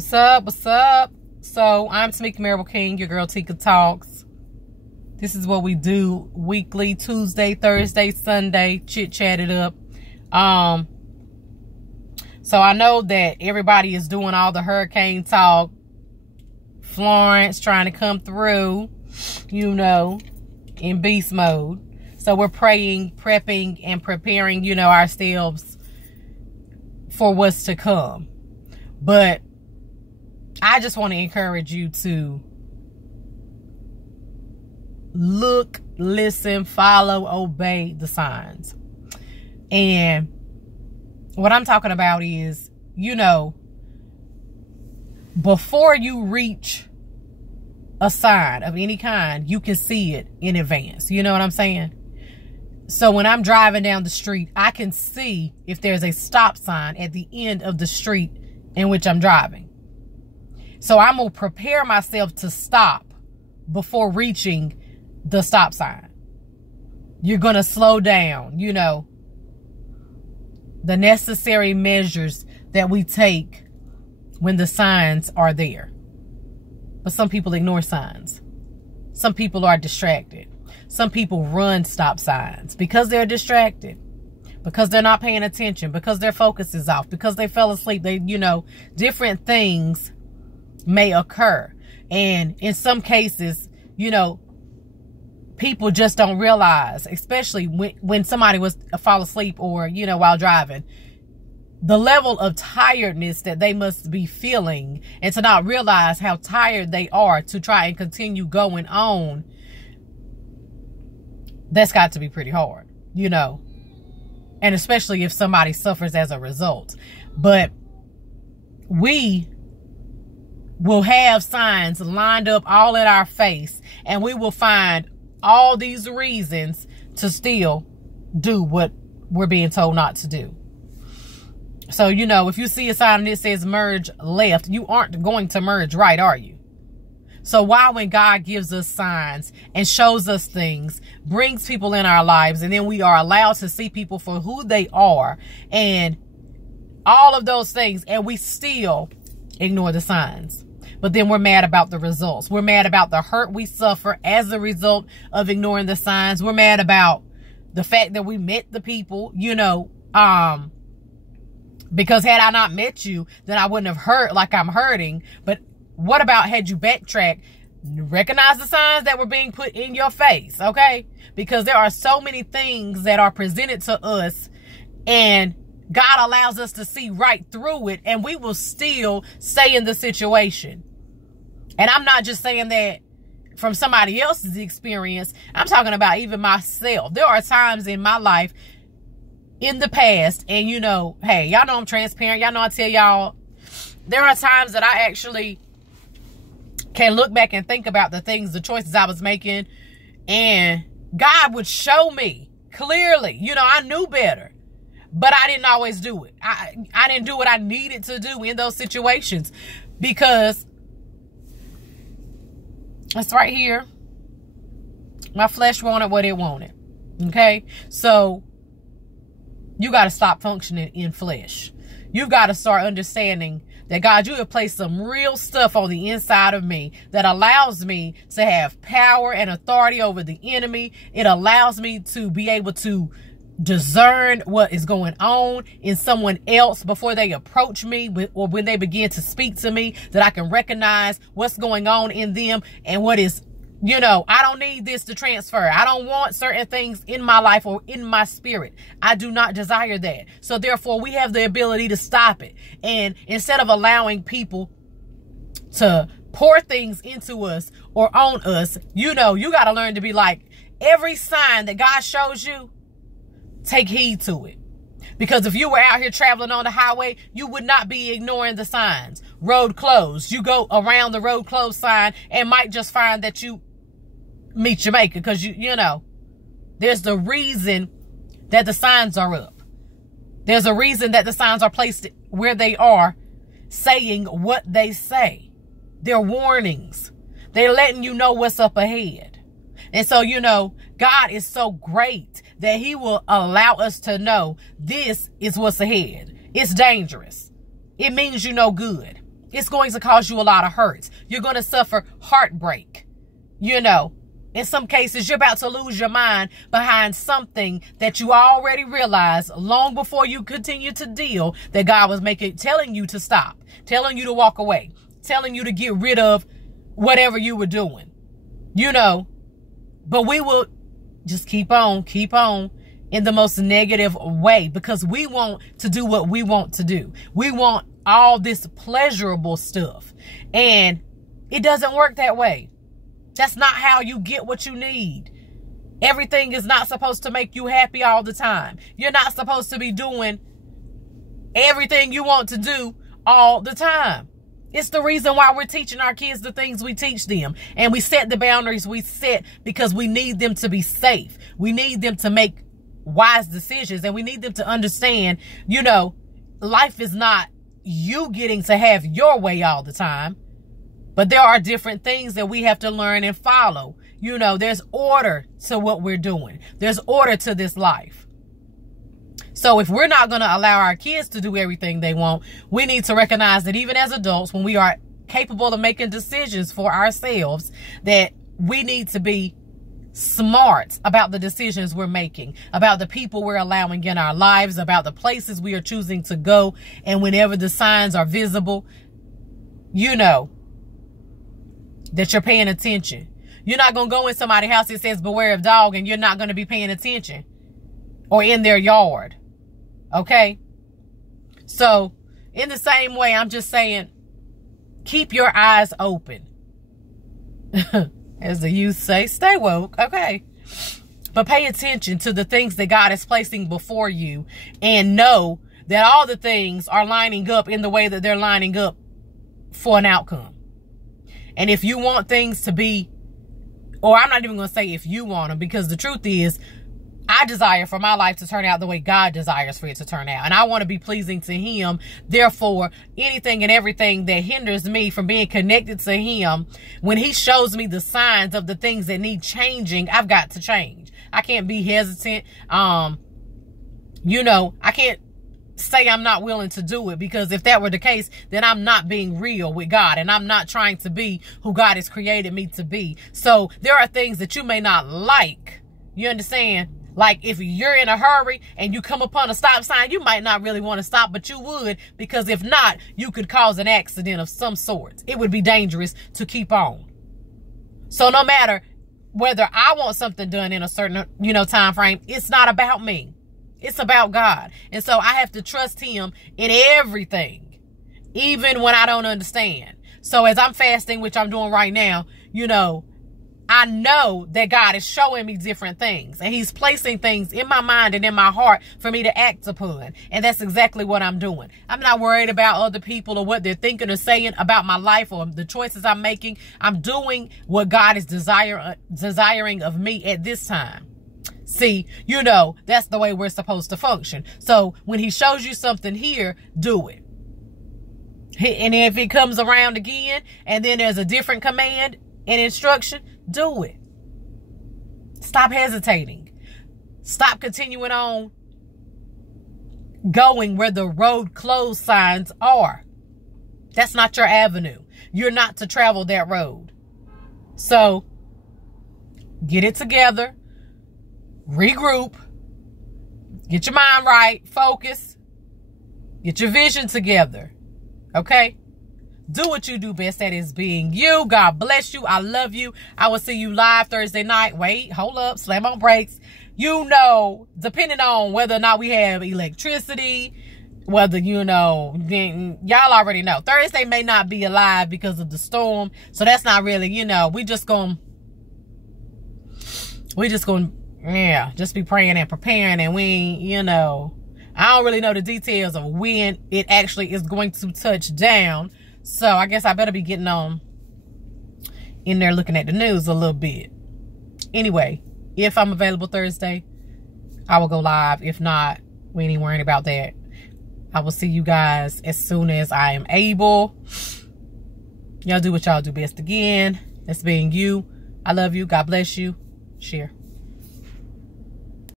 What's up? What's up? So I'm Tamika Marable King, your girl Tika Talks. This is what we do weekly, Tuesday, Thursday, Sunday, chit chat it up. So I know that everybody is doing all the hurricane talk. Florence trying to come through, you know, in beast mode. So we're praying, prepping, and preparing, you know, ourselves for what's to come. But I just want to encourage you to look, listen, follow, obey the signs. And what I'm talking about is, you know, before you reach a sign of any kind, you can see it in advance. You know what I'm saying? So when I'm driving down the street, I can see if there's a stop sign at the end of the street in which I'm driving. So I'm going to prepare myself to stop before reaching the stop sign. You're going to slow down, you know, the necessary measures that we take when the signs are there. But some people ignore signs. Some people are distracted. Some people run stop signs because they're distracted, because they're not paying attention, because their focus is off, because they fell asleep. They, you know, different things may occur. And in some cases, you know, people just don't realize, especially when somebody was fall asleep or, you know, while driving, the level of tiredness that they must be feeling, and to not realize how tired they are to try and continue going on. That's got to be pretty hard, you know, and especially if somebody suffers as a result. But we will have signs lined up all in our face, and we will find all these reasons to still do what we're being told not to do. So, you know, if you see a sign that says merge left, you aren't going to merge right, are you? So why, when God gives us signs and shows us things, brings people in our lives, and then we are allowed to see people for who they are and all of those things, and we still ignore the signs? But then we're mad about the results. We're mad about the hurt we suffer as a result of ignoring the signs. We're mad about the fact that we met the people, you know, because had I not met you, then I wouldn't have hurt like I'm hurting. But what about had you backtracked, recognize the signs that were being put in your face, okay? Because there are so many things that are presented to us, and God allows us to see right through it, and we will still stay in the situation. And I'm not just saying that from somebody else's experience. I'm talking about even myself. There are times in my life in the past, and you know, hey, y'all know I'm transparent. Y'all know I tell y'all, there are times that I actually can look back and think about the things, the choices I was making, and God would show me clearly, you know, I knew better, but I didn't always do it. I didn't do what I needed to do in those situations, because it's right here. My flesh wanted what it wanted. Okay? So you got to stop functioning in flesh. You've got to start understanding that, God, you have placed some real stuff on the inside of me that allows me to have power and authority over the enemy. It allows me to be able to discern what is going on in someone else before they approach me, or when they begin to speak to me, that I can recognize what's going on in them and what is, you know, I don't need this to transfer. I don't want certain things in my life or in my spirit. I do not desire that. So therefore, we have the ability to stop it. And instead of allowing people to pour things into us or on us, you know, you got to learn to be like, every sign that God shows you, take heed to it. Because if you were out here traveling on the highway, you would not be ignoring the signs. Road closed. You go around the road closed sign and might just find that you meet your maker, because you know, there's the reason that the signs are up. There's a reason that the signs are placed where they are, saying what they say. They're warnings. They're letting you know what's up ahead. And so, you know, God is so great that he will allow us to know this is what's ahead. It's dangerous. It means you no good. It's going to cause you a lot of hurts. You're going to suffer heartbreak. You know, in some cases, you're about to lose your mind behind something that you already realized long before you continue to deal, that God was telling you to stop, telling you to walk away, telling you to get rid of whatever you were doing, you know. But we will just keep on in the most negative way, because we want to do what we want to do. We want all this pleasurable stuff, and it doesn't work that way. That's not how you get what you need. Everything is not supposed to make you happy all the time. You're not supposed to be doing everything you want to do all the time. It's the reason why we're teaching our kids the things we teach them. And we set the boundaries we set because we need them to be safe. We need them to make wise decisions. And we need them to understand, you know, life is not you getting to have your way all the time. But there are different things that we have to learn and follow. You know, there's order to what we're doing. There's order to this life. So if we're not going to allow our kids to do everything they want, we need to recognize that even as adults, when we are capable of making decisions for ourselves, that we need to be smart about the decisions we're making, about the people we're allowing in our lives, about the places we are choosing to go. And whenever the signs are visible, you know that you're paying attention. You're not going to go in somebody's house that says beware of dog and you're not going to be paying attention, or in their yard. Okay? So, in the same way, I'm just saying, keep your eyes open. As the youth say, stay woke. Okay? But pay attention to the things that God is placing before you, and know that all the things are lining up in the way that they're lining up for an outcome. And if you want things to be, or I'm not even going to say if you want them, because the truth is, I desire for my life to turn out the way God desires for it to turn out. And I want to be pleasing to Him. Therefore, anything and everything that hinders me from being connected to Him, when He shows me the signs of the things that need changing, I've got to change. I can't be hesitant. You know, I can't say I'm not willing to do it, because if that were the case, then I'm not being real with God, and I'm not trying to be who God has created me to be. So there are things that you may not like. You understand? Like if you're in a hurry and you come upon a stop sign, you might not really want to stop, but you would, because if not, you could cause an accident of some sort. It would be dangerous to keep on. So no matter whether I want something done in a certain, you know, time frame, it's not about me. It's about God. And so I have to trust Him in everything, even when I don't understand. So as I'm fasting, which I'm doing right now, you know, I know that God is showing me different things, and He's placing things in my mind and in my heart for me to act upon. And that's exactly what I'm doing. I'm not worried about other people or what they're thinking or saying about my life or the choices I'm making. I'm doing what God is desiring of me at this time. See, you know, that's the way we're supposed to function. So when He shows you something here, do it. And if it comes around again and then there's a different command and instruction, do it. Stop hesitating. Stop continuing on going where the road closed signs are. That's not your avenue. You're not to travel that road. So get it together. Regroup. Get your mind right. Focus. Get your vision together. Okay? Do what you do best, that is being you. God bless you. I love you. I will see you live Thursday night. Wait, hold up. Slam on brakes. You know, depending on whether or not we have electricity, whether, you know, then y'all already know. Thursday may not be alive because of the storm. So that's not really, you know, we just going, yeah, just be praying and preparing. And we, you know, I don't really know the details of when it actually is going to touch down. So I guess I better be getting on in there looking at the news a little bit. Anyway, if I'm available Thursday, I will go live. If not, we ain't worrying about that. I will see you guys as soon as I am able. Y'all do what y'all do best again. That's being you. I love you. God bless you. Share.